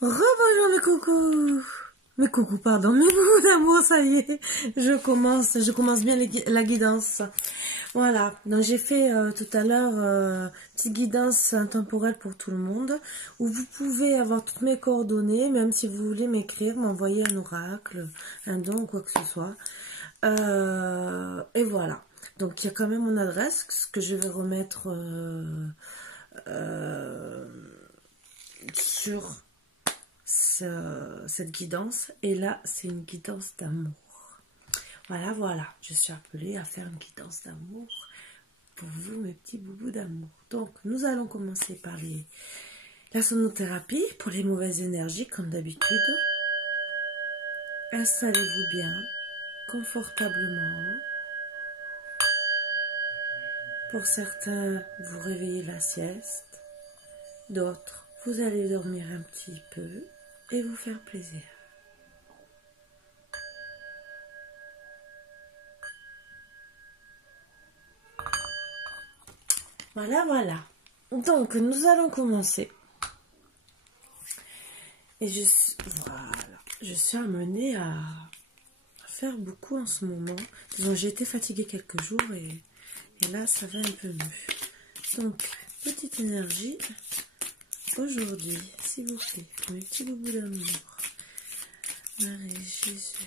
Rebonjour mes coucous. Mes coucous, pardon, mes coucous d'amour, ça y est. Je commence bien la guidance. Voilà, donc j'ai fait tout à l'heure petite guidance intemporelle pour tout le monde, où vous pouvez avoir toutes mes coordonnées, même si vous voulez m'écrire, m'envoyer un oracle, un don ou quoi que ce soit. Et voilà, donc il y a quand même mon adresse, ce que je vais remettre sur cette guidance. Et là, c'est une guidance d'amour. Voilà, je suis appelée à faire une guidance d'amour pour vous, mes petits boubous d'amour. Donc, nous allons commencer par la sonothérapie pour les mauvaises énergies, comme d'habitude. Installez-vous bien, confortablement. Pour certains, vous réveillez la sieste. D'autres, vous allez dormir un petit peu et vous faire plaisir. Voilà. Donc, nous allons commencer. Et je suis amenée à faire beaucoup en ce moment. Disons, j'ai été fatiguée quelques jours et là, ça va un peu mieux. Donc, petite énergie. Aujourd'hui, s'il vous plaît, pour mes petits boubous d'amour. Marie, Jésus.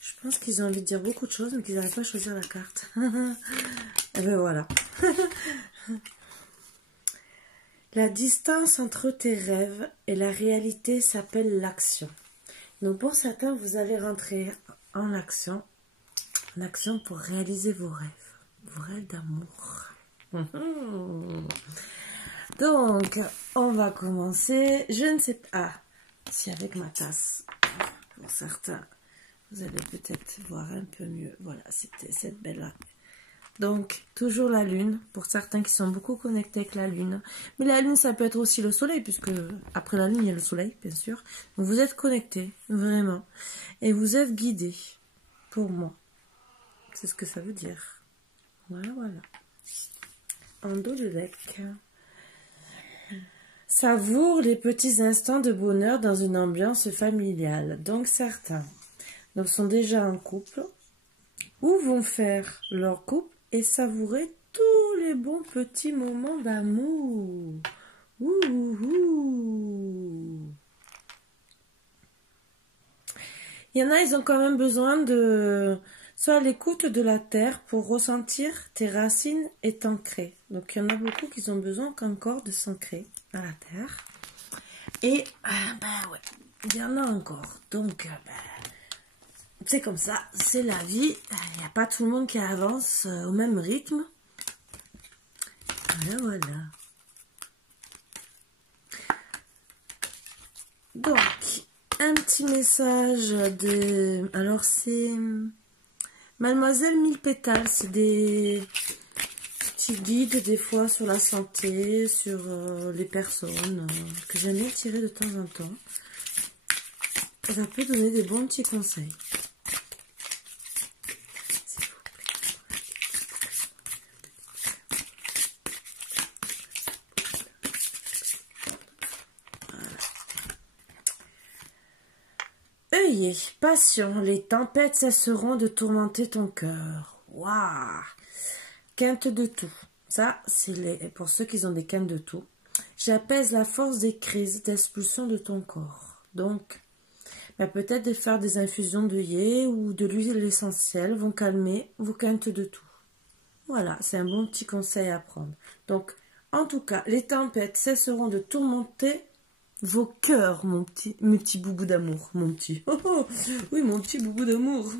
Je pense qu'ils ont envie de dire beaucoup de choses, mais qu'ils n'arrivent pas à choisir la carte. Et ben voilà. La distance entre tes rêves et la réalité s'appelle l'action. Donc pour certains, vous allez rentrer en action pour réaliser vos rêves d'amour. Donc, on va commencer. Je ne sais pas si avec ma tasse, pour certains, vous allez peut-être voir un peu mieux. Voilà, c'était cette belle-là. Donc, toujours la lune, pour certains qui sont beaucoup connectés avec la lune. Mais la lune, ça peut être aussi le soleil, puisque après la lune, il y a le soleil, bien sûr. Donc, vous êtes connectés, vraiment. Et vous êtes guidés, pour moi. C'est ce que ça veut dire. Voilà. En dos de deck. Savoure les petits instants de bonheur dans une ambiance familiale. Donc, certains sont déjà en couple ou vont faire leur couple et savourer tous les bons petits moments d'amour. Il y en a, ils ont quand même besoin de soit l'écoute de la terre pour ressentir tes racines et t'ancrer. Donc il y en a beaucoup qui ont besoin encore de s'ancrer à la terre. Et ouais, il y en a encore. Donc c'est comme ça, c'est la vie. Il n'y a pas tout le monde qui avance au même rythme. Voilà. Donc, un petit message de... Alors, c'est Mademoiselle Mille Pétales. C'est des petits guides, des fois, sur la santé, sur les personnes, que j'aime bien tirer de temps en temps. Ça peut donner des bons petits conseils. Œillet, passion, les tempêtes cesseront de tourmenter ton cœur. Waouh! Quinte de tout. Ça, c'est pour ceux qui ont des quintes de tout. J'apaise la force des crises d'expulsion de ton corps. Donc, peut-être de faire des infusions d'œillet ou de l'huile essentielle vont calmer vos quintes de tout. Voilà, c'est un bon petit conseil à prendre. Donc, en tout cas, les tempêtes cesseront de tourmenter vos cœurs, mes petits boubous d'amour, mon petit. Oui, mon petit boubou d'amour.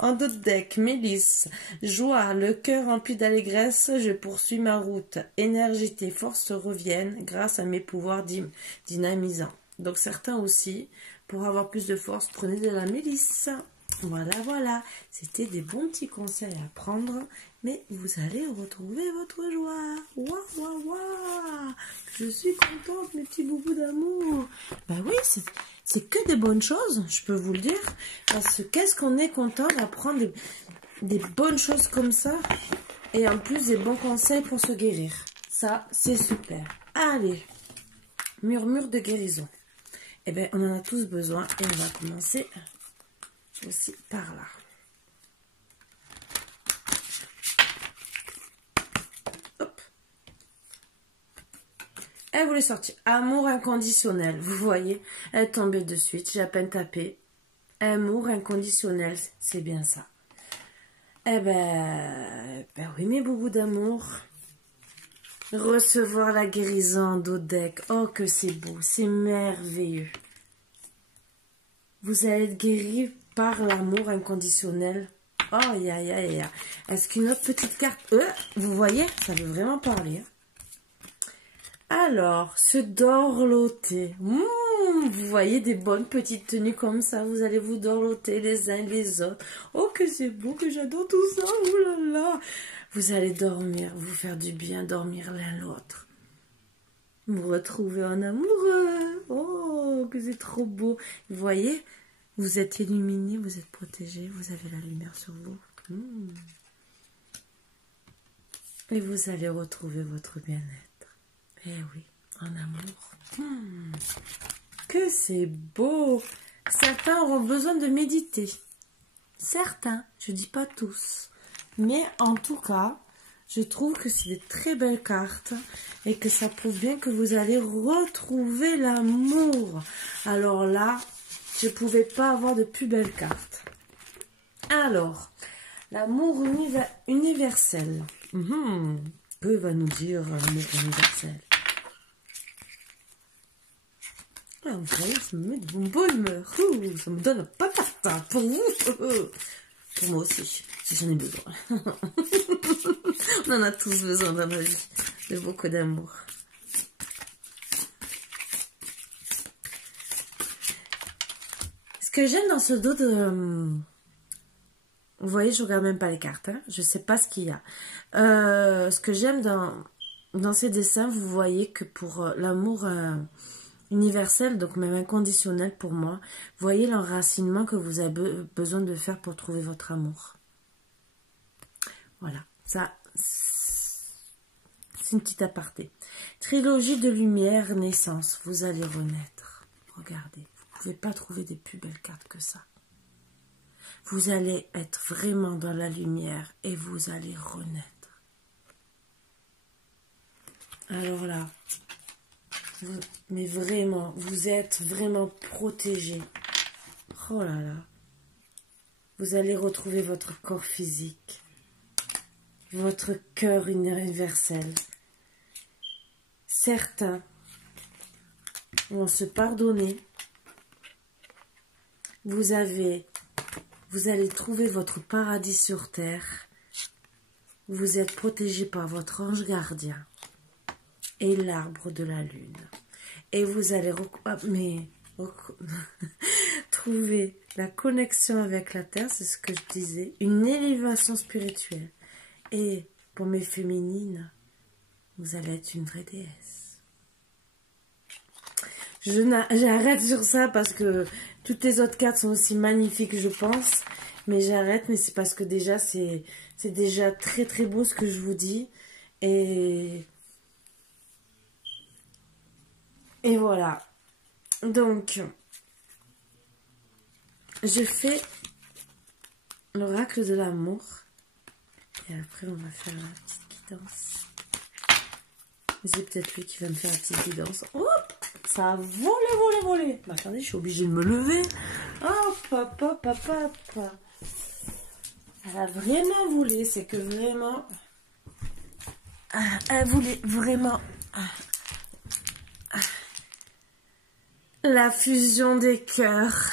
En dos de deck, Mélisse, joie, le cœur rempli d'allégresse, je poursuis ma route. Énergie, forces reviennent grâce à mes pouvoirs dynamisants. Donc certains aussi, pour avoir plus de force, prenez de la mélisse. Voilà. C'était des bons petits conseils à prendre, mais vous allez retrouver votre joie. Waouh, waouh, waouh! Je suis contente, mes petits boubous d'amour. Ben oui, c'est que des bonnes choses, je peux vous le dire. Parce que qu'est-ce qu'on est content d'apprendre des bonnes choses comme ça. Et en plus, des bons conseils pour se guérir. Ça, c'est super. Allez, murmure de guérison. Eh bien, on en a tous besoin. Et on va commencer aussi par là. Hop. Elle voulait sortir. Amour inconditionnel. Vous voyez, elle est tombée de suite. J'ai à peine tapé. Amour inconditionnel. C'est bien ça. Eh ben oui, mes boubous d'amour. Recevoir la guérison d'Odec. Oh, que c'est beau. C'est merveilleux. Vous allez être guéri par l'amour inconditionnel. Oh, ya, ya, ya. Est-ce qu'une autre petite carte... vous voyez, ça veut vraiment parler. Alors, se dorloter. Vous voyez des bonnes petites tenues comme ça. Vous allez vous dorloter les uns les autres. Oh, que c'est beau, que j'adore tout ça. Oh là là. Vous allez dormir, vous faire du bien, dormir l'un l'autre. Vous retrouver en amoureux. Oh, que c'est trop beau. Vous voyez, vous êtes illuminé, vous êtes protégé, vous avez la lumière sur vous. Et vous allez retrouver votre bien-être. Eh oui, en amour. Que c'est beau. Certains auront besoin de méditer. Certains, je dis pas tous. Mais en tout cas, je trouve que c'est des très belles cartes et que ça prouve bien que vous allez retrouver l'amour. Alors là, je ne pouvais pas avoir de plus belles cartes. Alors, l'amour universel. Que va nous dire l'amour universel? Ah, vous voyez, ça me met de bonne humeur. Ça me donne pas patate pour vous. Pour moi aussi, si j'en ai besoin. On en a tous besoin dans la vie, de beaucoup d'amour. Ce que j'aime dans ce dos de... Vous voyez, je regarde même pas les cartes. Hein. Je sais pas ce qu'il y a. Ce que j'aime dans ces dessins, vous voyez que pour l'amour... universel, donc même inconditionnel pour moi. Voyez l'enracinement que vous avez besoin de faire pour trouver votre amour. Voilà, ça, c'est une petite aparté. Trilogie de lumière, naissance, vous allez renaître. Regardez, vous ne pouvez pas trouver des plus belles cartes que ça. Vous allez être vraiment dans la lumière et vous allez renaître. Alors là, mais vraiment, vous êtes vraiment protégé. Oh là là. Vous allez retrouver votre corps physique. Votre cœur universel. Certains vont se pardonner. Vous allez trouver votre paradis sur terre. Vous êtes protégé par votre ange gardien. Et l'arbre de la lune. Et vous allez trouver la connexion avec la terre, c'est ce que je disais, une élévation spirituelle. Et pour mes féminines, vous allez être une vraie déesse. J'arrête sur ça parce que toutes les autres cartes sont aussi magnifiques, je pense. Mais j'arrête, mais c'est parce que déjà, c'est déjà très très beau ce que je vous dis. Et voilà. Donc, je fais l'oracle de l'amour. Et après, on va faire la petite guidance. C'est peut-être lui qui va me faire la petite guidance. Hop, ça a volé. Bah, attendez, je suis obligée de me lever. Hop, hop, hop, hop, hop. Elle a vraiment voulu. C'est que vraiment... elle voulait vraiment... la fusion des cœurs.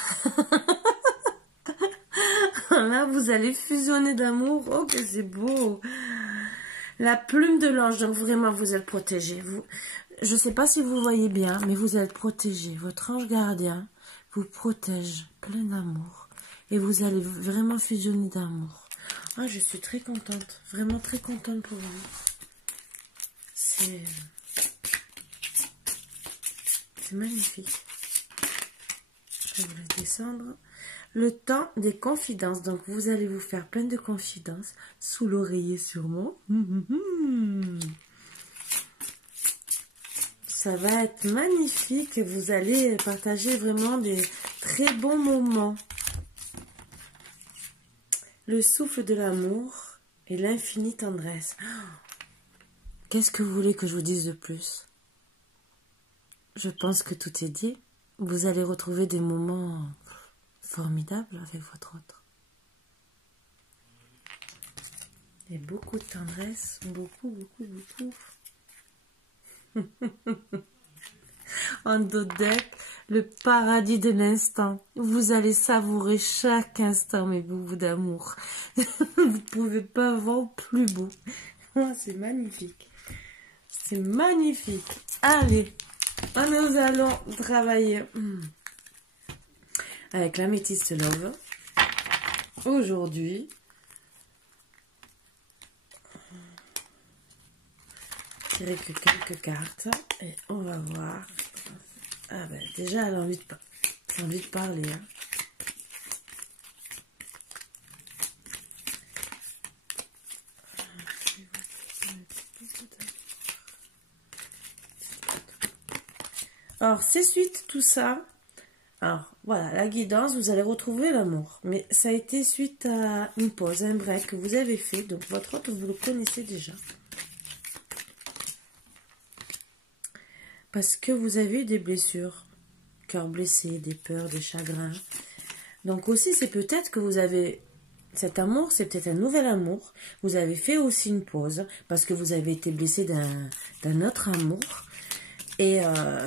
Là, vous allez fusionner d'amour. Oh, que c'est beau. La plume de l'ange. Donc, vraiment, vous êtes protégé. Je ne sais pas si vous voyez bien, mais vous êtes protégé. Votre ange gardien vous protège plein d'amour. Et vous allez vraiment fusionner d'amour. Ah, je suis très contente. Vraiment très contente pour vous. C'est magnifique. Je vais vous laisser descendre. Le temps des confidences. Donc, vous allez vous faire plein de confidences. Sous l'oreiller, sûrement. Ça va être magnifique. Vous allez partager vraiment des très bons moments. Le souffle de l'amour et l'infinie tendresse. Qu'est-ce que vous voulez que je vous dise de plus? Je pense que tout est dit. Vous allez retrouver des moments formidables avec votre autre. Et beaucoup de tendresse. Beaucoup. En dos de deck, le paradis de l'instant. Vous allez savourer chaque instant, mes boubous d'amour. Vous ne pouvez pas avoir plus beau. Oh, c'est magnifique. C'est magnifique. Allez, nous allons travailler avec l'améthyste Love. Aujourd'hui, tirer que quelques cartes et on va voir. Ah ben déjà elle a envie de parler. Hein. Alors c'est suite tout ça. Alors voilà, la guidance, vous allez retrouver l'amour. Mais ça a été suite à une pause, un break que vous avez fait. Donc votre autre, vous le connaissez déjà. Parce que vous avez eu des blessures, cœur blessé, des peurs, des chagrins. Donc aussi, c'est peut-être que vous avez... Cet amour, c'est peut-être un nouvel amour. Vous avez fait aussi une pause parce que vous avez été blessé d'un autre amour. Et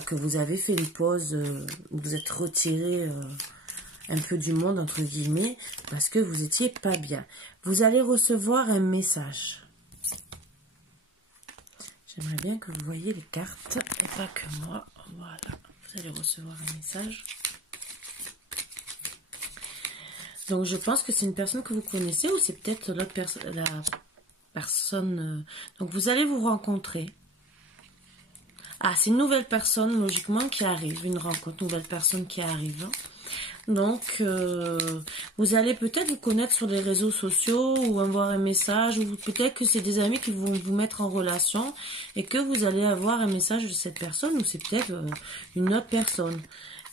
que vous avez fait une pause, vous êtes retiré un peu du monde, entre guillemets, parce que vous étiez pas bien. Vous allez recevoir un message. J'aimerais bien que vous voyez les cartes et pas que moi. Voilà, vous allez recevoir un message. Donc je pense que c'est une personne que vous connaissez ou c'est peut-être la personne. Donc vous allez vous rencontrer. Ah, c'est une nouvelle personne logiquement qui arrive, une rencontre, nouvelle personne qui arrive. Donc, vous allez peut-être vous connaître sur les réseaux sociaux ou envoyer un message, ou peut-être que c'est des amis qui vont vous mettre en relation et que vous allez avoir un message de cette personne ou c'est peut-être une autre personne.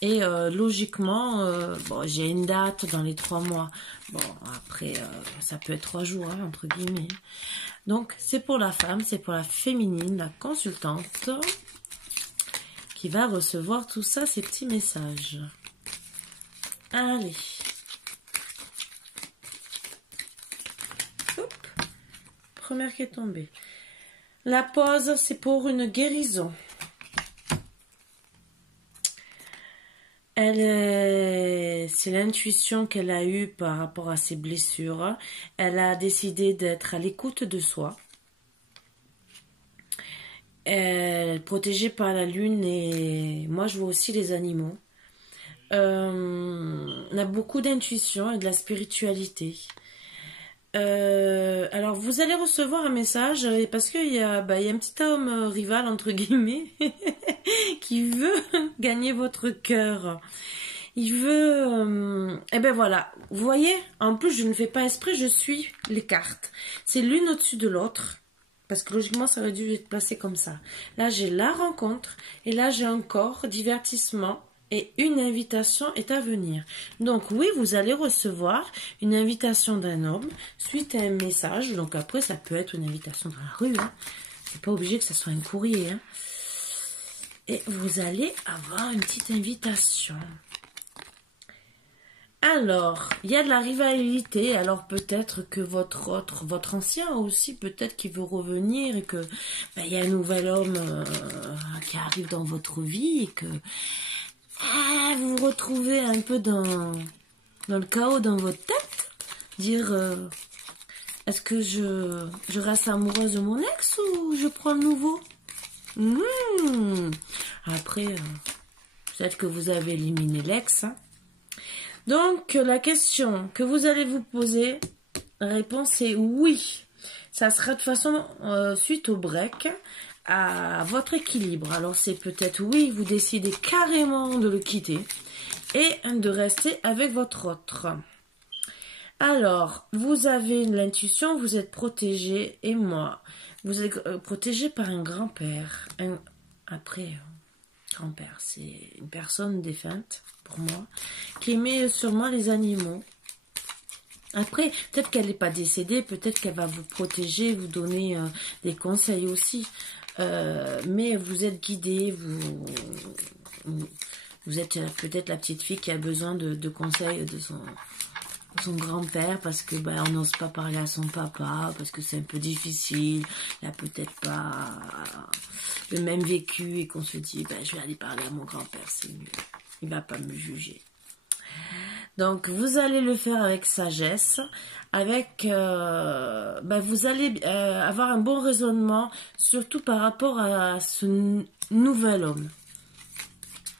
Et logiquement, bon, j'ai une date dans les 3 mois. Bon, après, ça peut être 3 jours, hein, entre guillemets. Donc, c'est pour la femme, c'est pour la féminine, la consultante, qui va recevoir tout ça, ces petits messages. Allez. Hop. Première qui est tombée. La pause, c'est pour une guérison. C'est l'intuition qu'elle a eue par rapport à ses blessures. Elle a décidé d'être à l'écoute de soi. Elle est protégée par la lune et moi je vois aussi les animaux. On a beaucoup d'intuition et de la spiritualité. Alors vous allez recevoir un message parce qu'il y a un petit homme rival entre guillemets qui veut gagner votre cœur. Il veut... et ben voilà, vous voyez, en plus je ne fais pas exprès, je suis les cartes. C'est l'une au-dessus de l'autre. Parce que logiquement, ça aurait dû être placé comme ça. Là, j'ai la rencontre. Et là, j'ai encore divertissement. Et une invitation est à venir. Donc, oui, vous allez recevoir une invitation d'un homme suite à un message. Donc, après, ça peut être une invitation dans la rue. Hein. C'est pas obligé que ça soit un courrier. Hein. Et vous allez avoir une petite invitation. Alors, il y a de la rivalité, alors peut-être que votre ancien aussi, peut-être qu'il veut revenir et que il y a un nouvel homme qui arrive dans votre vie et que vous vous retrouvez un peu dans le chaos dans votre tête. Dire, est-ce que je reste amoureuse de mon ex ou je prends le nouveau? Après, peut-être que vous avez éliminé l'ex, hein. Donc, la question que vous allez vous poser, La réponse est oui. Ça sera de toute façon, suite au break, à votre équilibre. Alors c'est peut-être oui, vous décidez carrément de le quitter et de rester avec votre autre. Alors, vous avez l'intuition, vous êtes protégé, et moi, vous êtes protégé par un grand-père. Après, grand-père, c'est une personne défunte, pour moi, qui aimait sûrement les animaux. Après, peut-être qu'elle n'est pas décédée, peut-être qu'elle va vous protéger, vous donner des conseils aussi. Mais vous êtes guidé, vous êtes peut-être la petite fille qui a besoin de conseils de son grand-père parce que on n'ose pas parler à son papa, parce que c'est un peu difficile, il a peut-être pas le même vécu et qu'on se dit je vais aller parler à mon grand-père, c'est mieux, il va pas me juger. Donc vous allez le faire avec sagesse, avec vous allez avoir un bon raisonnement, surtout par rapport à ce nouvel homme.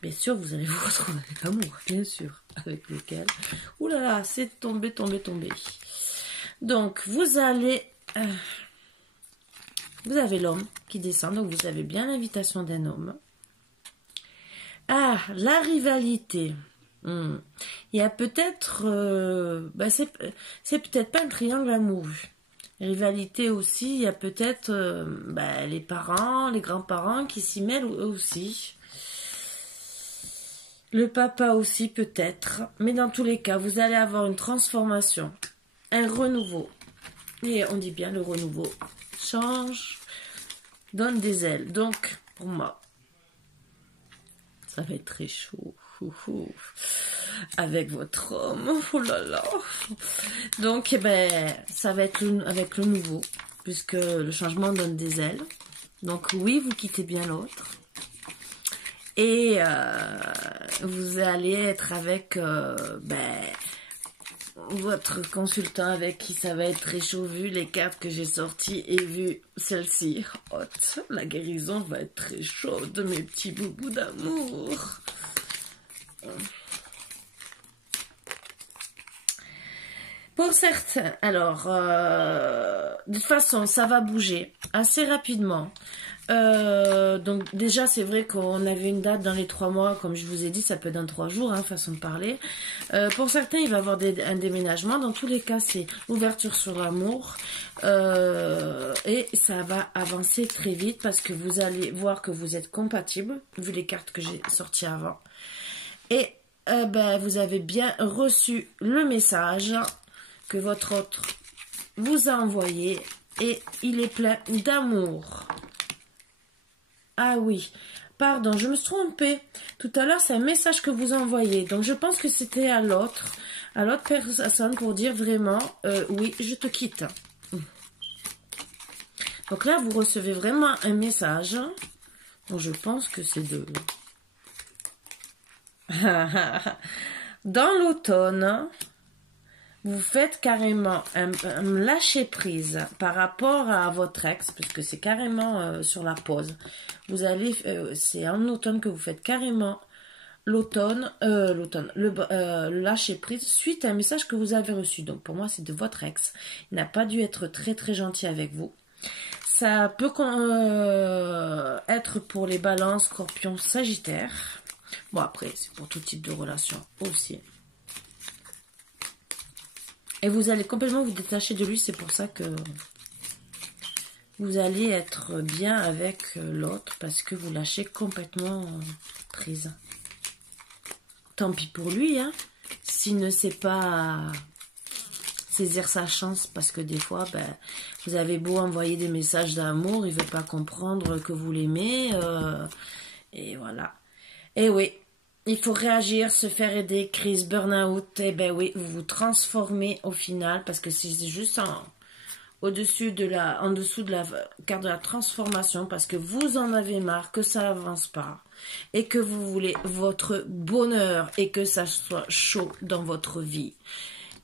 Bien sûr, vous allez vous retrouver avec l'amour, bien sûr, avec lequel. Ouh là là, c'est tombé. Donc, vous allez... vous avez l'homme qui descend, donc vous avez bien l'invitation d'un homme. Ah, la rivalité. Il y a peut-être... c'est peut-être pas un triangle amoureux. Rivalité aussi, il y a peut-être les parents, les grands-parents qui s'y mêlent eux aussi. Le papa aussi peut-être, mais dans tous les cas, vous allez avoir une transformation, un renouveau. Et on dit bien le renouveau change, donne des ailes. Donc, pour moi, ça va être très chaud. Avec votre homme, oh là là. Donc, ça va être avec le nouveau, puisque le changement donne des ailes. Donc oui, vous quittez bien l'autre. Et vous allez être avec votre consultant avec qui ça va être très chaud, vu les cartes que j'ai sorties et vu celle-ci. La guérison va être très chaude, mes petits boubous d'amour. Pour certains, alors, de toute façon, ça va bouger assez rapidement. Donc déjà, c'est vrai qu'on avait une date dans les 3 mois, comme je vous ai dit, ça peut être dans 3 jours, façon de parler. Pour certains, il va y avoir un déménagement. Dans tous les cas, c'est ouverture sur l'amour. Et ça va avancer très vite parce que vous allez voir que vous êtes compatibles, vu les cartes que j'ai sorties avant. Et vous avez bien reçu le message que votre autre vous a envoyé et il est plein d'amour. Ah oui, pardon, je me suis trompée. Tout à l'heure, c'est un message que vous envoyez. Donc, je pense que c'était à l'autre personne pour dire vraiment, oui, je te quitte. Donc là, vous recevez vraiment un message. Donc, je pense que c'est de... Dans l'automne, vous faites carrément un lâcher prise par rapport à votre ex, puisque c'est carrément sur la pause. Vous allez, c'est en automne que vous faites carrément le lâcher prise suite à un message que vous avez reçu. Donc pour moi, c'est de votre ex. Il n'a pas dû être très très gentil avec vous. Ça peut être pour les balances, scorpions, sagittaires. Bon, après, c'est pour tout type de relation aussi. Et vous allez complètement vous détacher de lui. C'est pour ça que vous allez être bien avec l'autre. Parce que vous lâchez complètement prise. Tant pis pour lui. S'il ne sait pas saisir sa chance. Parce que des fois, vous avez beau envoyer des messages d'amour. Il ne veut pas comprendre que vous l'aimez. Et voilà. Et oui, il faut réagir, se faire aider, crise, burn-out. Et oui, vous vous transformez au final parce que c'est juste en dessous de la carte de la transformation parce que vous en avez marre, que ça n'avance pas et que vous voulez votre bonheur et que ça soit chaud dans votre vie.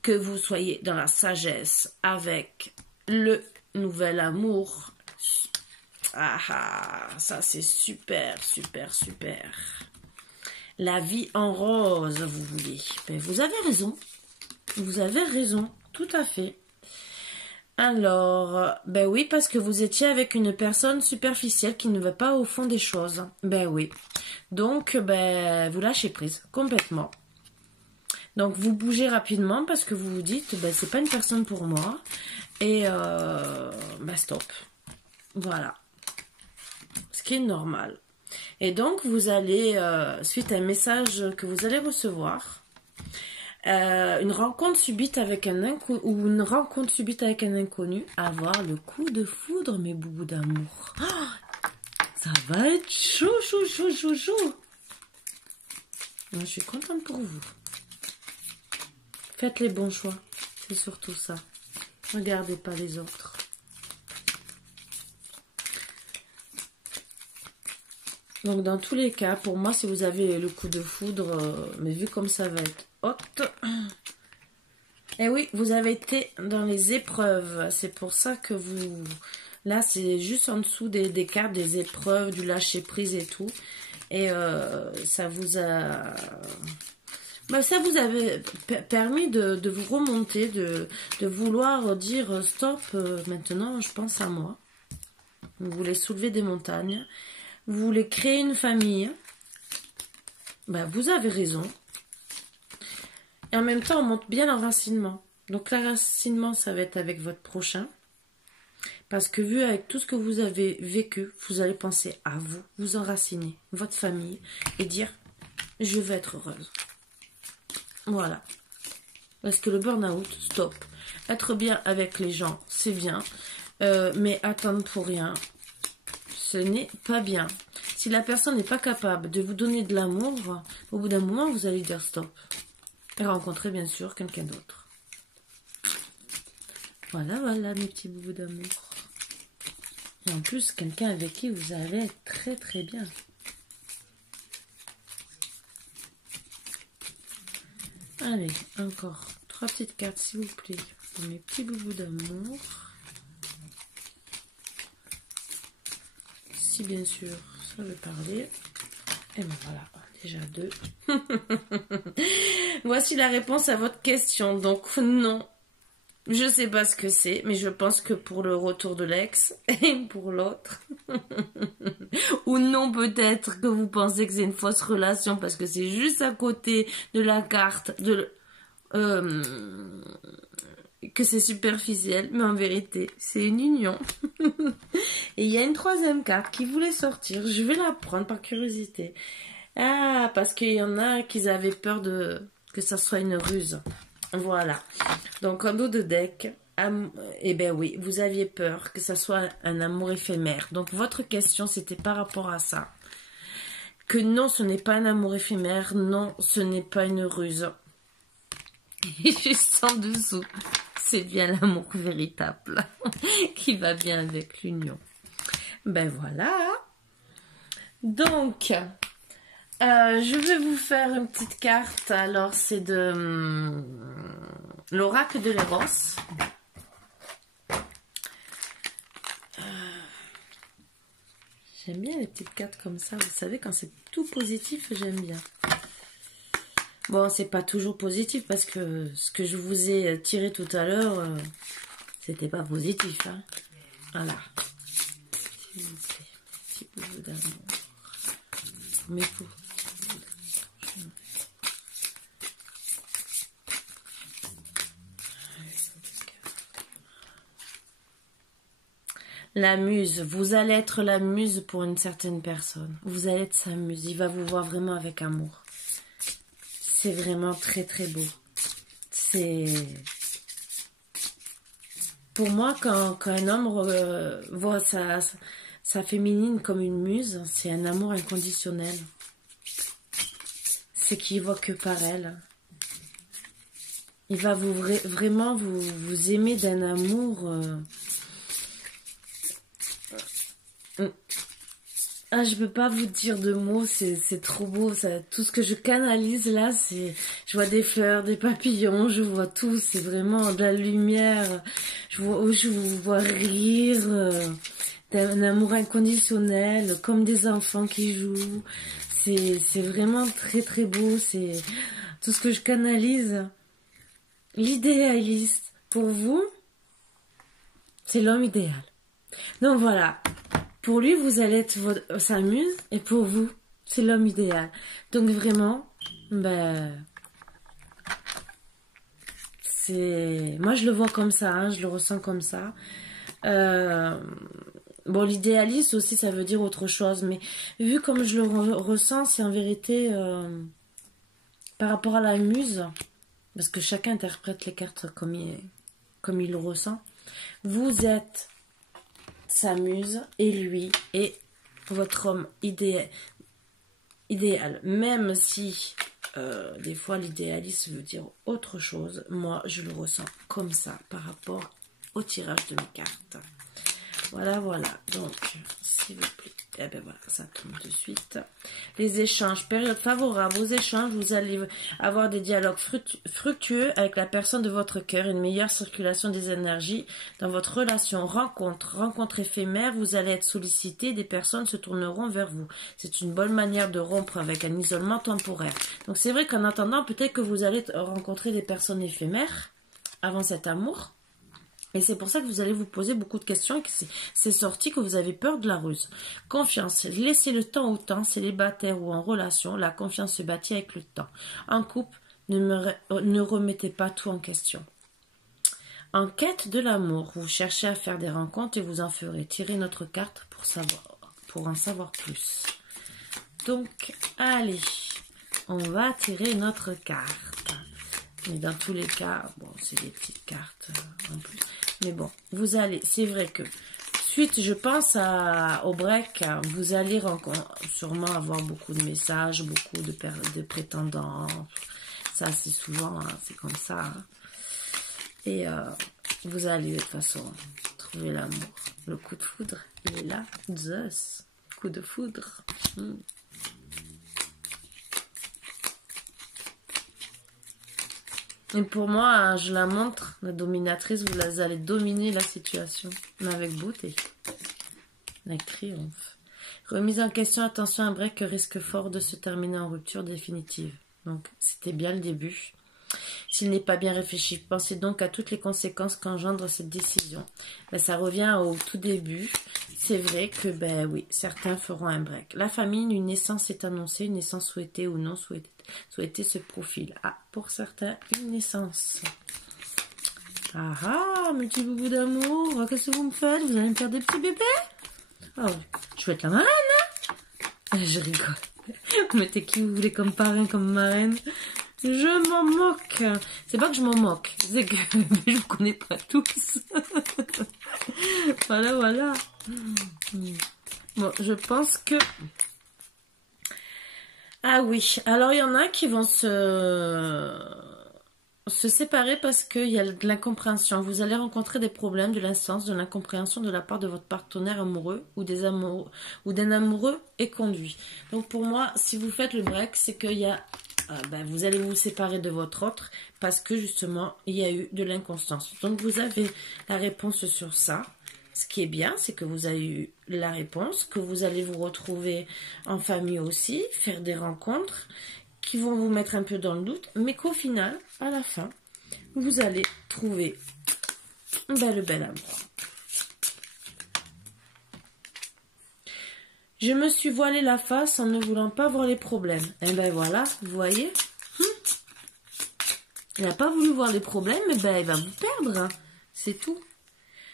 Que vous soyez dans la sagesse avec le nouvel amour. Ah, ça c'est super, super, super. La vie en rose, vous voulez. Vous avez raison. Vous avez raison, tout à fait. Alors, ben oui, parce que vous étiez avec une personne superficielle qui ne va pas au fond des choses. Ben oui. Donc, ben, vous lâchez prise, complètement. Donc, vous bougez rapidement parce que vous vous dites, ben, c'est pas une personne pour moi. Et, ben, stop. Voilà. Ce qui est normal. Et donc, vous allez, suite à un message que vous allez recevoir, une rencontre subite avec un inconnu ou une rencontre subite avec un inconnu, avoir le coup de foudre, mes boubous d'amour. Oh, ça va être chaud, chaud, chaud, chaud, chaud. Moi, je suis contente pour vous. Faites les bons choix, c'est surtout ça. Regardez pas les autres. Donc, dans tous les cas, pour moi, si vous avez le coup de foudre, mais vu comme ça va être hot. Et oui, vous avez été dans les épreuves. C'est pour ça que vous... Là, c'est juste en dessous des cartes, des épreuves, du lâcher-prise et tout. Et ça vous a... Ben, ça vous avait permis de vous remonter, de vouloir dire stop, maintenant je pense à moi. Vous voulez soulever des montagnes. Vous voulez créer une famille. Ben, vous avez raison. Et en même temps, on monte bien l'enracinement. Donc l'enracinement, ça va être avec votre prochain. Parce que vu avec tout ce que vous avez vécu, vous allez penser à vous, vous enraciner, votre famille, et dire, je veux être heureuse. Voilà. Parce que le burn-out, stop. Être bien avec les gens, c'est bien. Mais attendre pour rien, ce n'est pas bien. Si la personne n'est pas capable de vous donner de l'amour, au bout d'un moment, vous allez dire stop. Et rencontrer, bien sûr, quelqu'un d'autre. Voilà, voilà, mes petits boubous d'amour. Et en plus, quelqu'un avec qui vous allez être très, très bien. Allez, encore 3 petites cartes, s'il vous plaît, pour mes petits boubous d'amour. Si, bien sûr, ça veut parler. Et ben voilà, déjà 2. Voici la réponse à votre question. Donc, non. Je sais pas ce que c'est, mais je pense que pour le retour de l'ex et pour l'autre. Ou non, peut-être que vous pensez que c'est une fausse relation parce que c'est juste à côté de la carte que c'est superficiel, mais en vérité, c'est une union. Et il y a une troisième carte qui voulait sortir. Je vais la prendre par curiosité. Ah, parce qu'il y en a qui avaient peur que ça soit une ruse. Voilà. Donc, en dos de deck, eh ben oui, vous aviez peur que ça soit un amour éphémère. Donc, votre question, c'était par rapport à ça. Que non, ce n'est pas un amour éphémère. Non, ce n'est pas une ruse. Et juste en dessous, c'est bien l'amour véritable qui va bien avec l'union. Ben voilà. Donc... je vais vous faire une petite carte. Alors, c'est de l'oracle de l'Eros. J'aime bien les petites cartes comme ça. Vous savez, quand c'est tout positif, j'aime bien. Bon, c'est pas toujours positif parce que ce que je vous ai tiré tout à l'heure, c'était pas positif. Hein. Voilà. S'il vous plaît, petit bout d'amour. Mais pour... La muse, vous allez être la muse pour une certaine personne. Vous allez être sa muse, il va vous voir vraiment avec amour. C'est vraiment très très beau. C'est... Pour moi, quand un homme voit sa féminine comme une muse, c'est un amour inconditionnel. C'est qu'il voit que par elle. Il va vraiment vous aimer d'un amour... Ah, je peux pas vous dire de mots, c'est trop beau. Ça, tout ce que je canalise là, c'est... Je vois des fleurs, des papillons, je vois tout. C'est vraiment de la lumière. Je vous vois rire, d'un amour inconditionnel, comme des enfants qui jouent. C'est vraiment très très beau. C'est tout ce que je canalise. L'idéaliste. Pour vous, C'est l'homme idéal. Donc voilà, pour lui, vous allez être sa muse, et pour vous, c'est l'homme idéal. Donc vraiment, ben, moi je le vois comme ça, hein, je le ressens comme ça. Bon, l'idéaliste aussi, ça veut dire autre chose, mais vu comme je le ressens, c'est en vérité par rapport à la muse, parce que chacun interprète les cartes comme il le ressent. Vous êtes sa muse et lui est votre homme idéal. Même si des fois l'idéaliste veut dire autre chose, moi je le ressens comme ça par rapport au tirage de mes cartes. Voilà, donc s'il vous plaît, eh ben voilà, ça tombe de suite. Les échanges, période favorable aux échanges, vous allez avoir des dialogues fructueux avec la personne de votre cœur, une meilleure circulation des énergies dans votre relation. Rencontre éphémère, vous allez être sollicité, des personnes se tourneront vers vous. C'est une bonne manière de rompre avec un isolement temporaire. Donc c'est vrai qu'en attendant, peut-être que vous allez rencontrer des personnes éphémères avant cet amour. Et c'est pour ça que vous allez vous poser beaucoup de questions et que c'est sorti que vous avez peur de la ruse. Confiance. Laissez le temps au temps, célibataire ou en relation. La confiance se bâtit avec le temps. En couple, ne remettez pas tout en question. En quête de l'amour, vous cherchez à faire des rencontres et vous en ferez. Tirez notre carte pour en savoir plus. Donc, allez, on va tirer notre carte. Mais dans tous les cas, bon, c'est des petites cartes en plus. Mais bon, vous allez, c'est vrai que suite, je pense au break, vous allez sûrement avoir beaucoup de messages, beaucoup de prétendants. Ça, c'est souvent, hein, c'est comme ça. Hein. Et vous allez de toute façon trouver l'amour. Le coup de foudre, il est là. Zeus, coup de foudre. Et pour moi, je la montre, la dominatrice, vous allez dominer la situation, mais avec beauté, avec triomphe. Remise en question, attention, un break risque fort de se terminer en rupture définitive. Donc, c'était bien le début. S'il n'est pas bien réfléchi, pensez donc à toutes les conséquences qu'engendre cette décision. Ben, ça revient au tout début. C'est vrai que, ben oui, certains feront un break. La famille, une naissance est annoncée, une naissance souhaitée ou non souhaitée se profile. Ah, pour certains, une naissance. Ah ah, mes petits boubous d'amour, qu'est-ce que vous me faites? Vous allez me faire des petits bébés? Oh, je vais être la marraine, hein? Je rigole. Vous mettez qui vous voulez comme parrain, comme marraine? Je m'en moque. C'est pas que je m'en moque, c'est que je vous connais pas tous. Voilà. Bon, je pense que... Ah oui, alors il y en a qui vont se séparer parce qu'il y a de l'incompréhension. Vous allez rencontrer des problèmes, de l'instance, de l'incompréhension de la part de votre partenaire amoureux ou d'un amoureux éconduit. Donc pour moi, si vous faites le break, c'est qu'il y a... vous allez vous séparer de votre autre parce que justement, il y a eu de l'inconstance. Donc vous avez la réponse sur ça. Ce qui est bien, c'est que vous avez eu la réponse, que vous allez vous retrouver en famille aussi, faire des rencontres qui vont vous mettre un peu dans le doute, mais qu'au final, à la fin, vous allez trouver le bel amour. Je me suis voilé la face en ne voulant pas voir les problèmes. Et ben voilà, vous voyez, il n'a pas voulu voir les problèmes, et ben il va vous perdre, hein. C'est tout.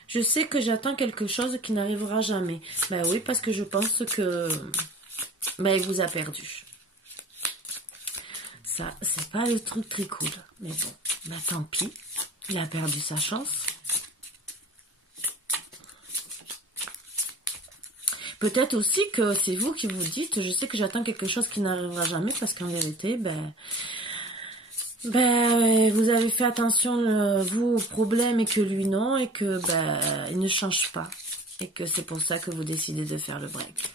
Je sais que j'attends quelque chose qui n'arrivera jamais. Ben oui, parce que je pense que il vous a perdu. Ça, c'est pas le truc très cool. Mais bon, tant pis. Il a perdu sa chance. Peut-être aussi que c'est vous qui vous dites, je sais que j'attends quelque chose qui n'arrivera jamais, parce qu'en vérité, vous avez fait attention, vous, aux problèmes et que lui non, et que il ne change pas. Et que c'est pour ça que vous décidez de faire le break.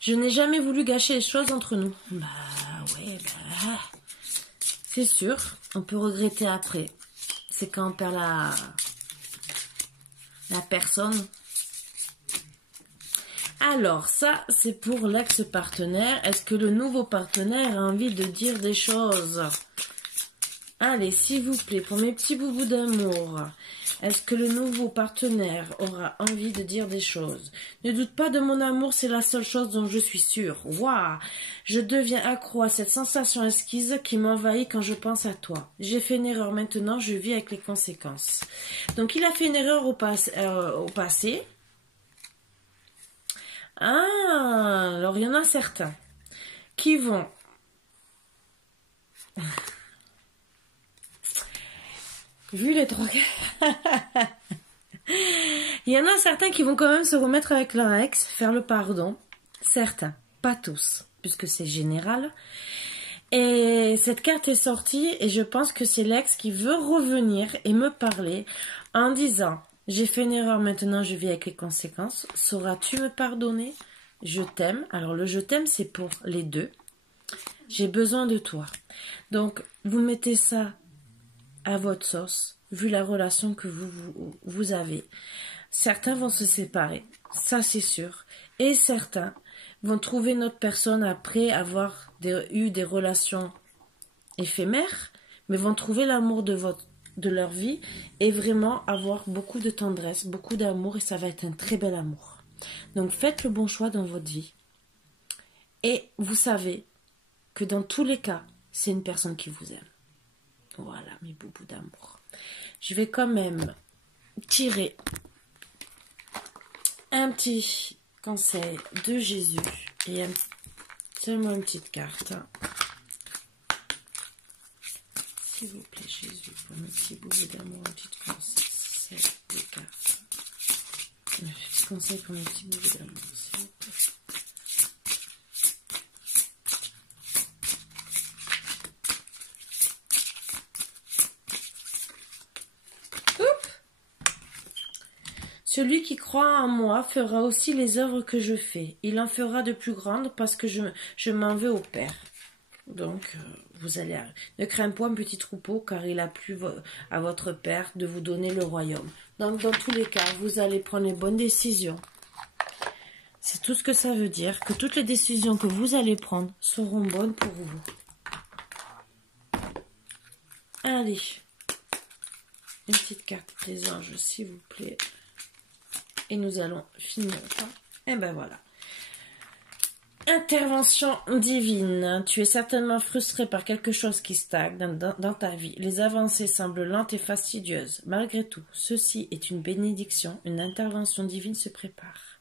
Je n'ai jamais voulu gâcher les choses entre nous. C'est sûr, on peut regretter après. C'est quand on perd la personne. Alors, ça, c'est pour l'ex-partenaire. Est-ce que le nouveau partenaire a envie de dire des choses? Allez, s'il vous plaît, pour mes petits boubous d'amour. Est-ce que le nouveau partenaire aura envie de dire des choses? Ne doute pas de mon amour, c'est la seule chose dont je suis sûre. Waouh! Je deviens accro à cette sensation exquise qui m'envahit quand je pense à toi. J'ai fait une erreur, maintenant je vis avec les conséquences. Donc il a fait une erreur au passé. Ah, alors il y en a certains qui vont... Vu les trois cas... Il y en a certains qui vont quand même se remettre avec leur ex, faire le pardon. Certains, pas tous, puisque c'est général. Et cette carte est sortie et je pense que c'est l'ex qui veut revenir et me parler en disant « J'ai fait une erreur, maintenant je vis avec les conséquences. Sauras-tu me pardonner? Je t'aime. » Alors le « je t'aime » c'est pour les deux. J'ai besoin de toi. Donc vous mettez ça à votre sauce, vu la relation que vous avez. Certains vont se séparer, ça c'est sûr. Et certains vont trouver une autre personne après avoir eu des relations éphémères, mais vont trouver l'amour de leur vie et vraiment avoir beaucoup de tendresse, beaucoup d'amour, et ça va être un très bel amour. Donc faites le bon choix dans votre vie. Et vous savez que dans tous les cas, c'est une personne qui vous aime. Voilà, mes boubous d'amour. Je vais quand même tirer un petit conseil de Jésus et seulement une petite carte. S'il vous plaît, Jésus, pour mes petits boubous d'amour, un petit conseil de cartes. Un petit conseil pour mes petits boubous d'amour, s'il vous plaît. Celui qui croit en moi fera aussi les œuvres que je fais. Il en fera de plus grandes parce que je m'en vais au Père. Donc, vous allez... Ne crains point, petit troupeau, car il a plu à votre Père de vous donner le royaume. Donc, dans tous les cas, vous allez prendre les bonnes décisions. C'est tout ce que ça veut dire, que toutes les décisions que vous allez prendre seront bonnes pour vous. Allez. Une petite carte des anges, s'il vous plaît. Et nous allons finir. Et ben voilà. Intervention divine. Tu es certainement frustré par quelque chose qui stagne dans ta vie. Les avancées semblent lentes et fastidieuses. Malgré tout, ceci est une bénédiction. Une intervention divine se prépare.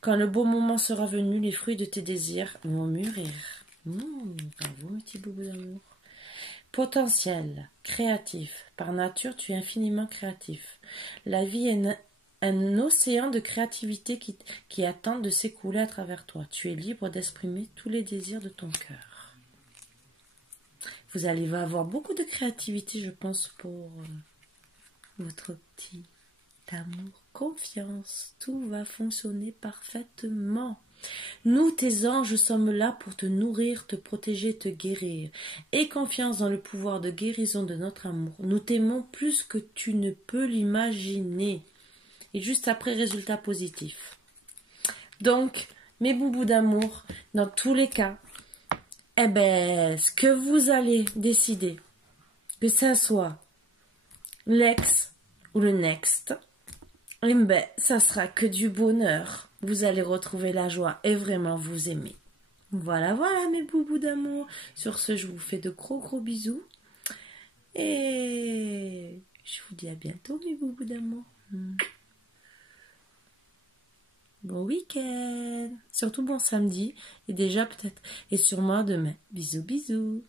Quand le beau moment sera venu, les fruits de tes désirs vont mûrir. Bravo, mes petits boubous d'amour. Potentiel, créatif. Par nature, tu es infiniment créatif. La vie est un océan de créativité qui attend de s'écouler à travers toi. Tu es libre d'exprimer tous les désirs de ton cœur. Vous allez avoir beaucoup de créativité, je pense, pour votre petit amour. Confiance, tout va fonctionner parfaitement. Nous, tes anges, sommes là pour te nourrir, te protéger, te guérir. Aie confiance dans le pouvoir de guérison de notre amour. Nous t'aimons plus que tu ne peux l'imaginer. Et juste après, résultat positif. Donc, mes boubous d'amour, dans tous les cas, eh ben, ce que vous allez décider, que ça soit l'ex ou le next, eh ben, ça sera que du bonheur. Vous allez retrouver la joie et vraiment vous aimer. Voilà, voilà mes boubous d'amour. Sur ce, je vous fais de gros bisous. Et je vous dis à bientôt mes boubous d'amour. Bon week-end, surtout bon samedi, et déjà peut-être, et sûrement demain. Bisous, bisous.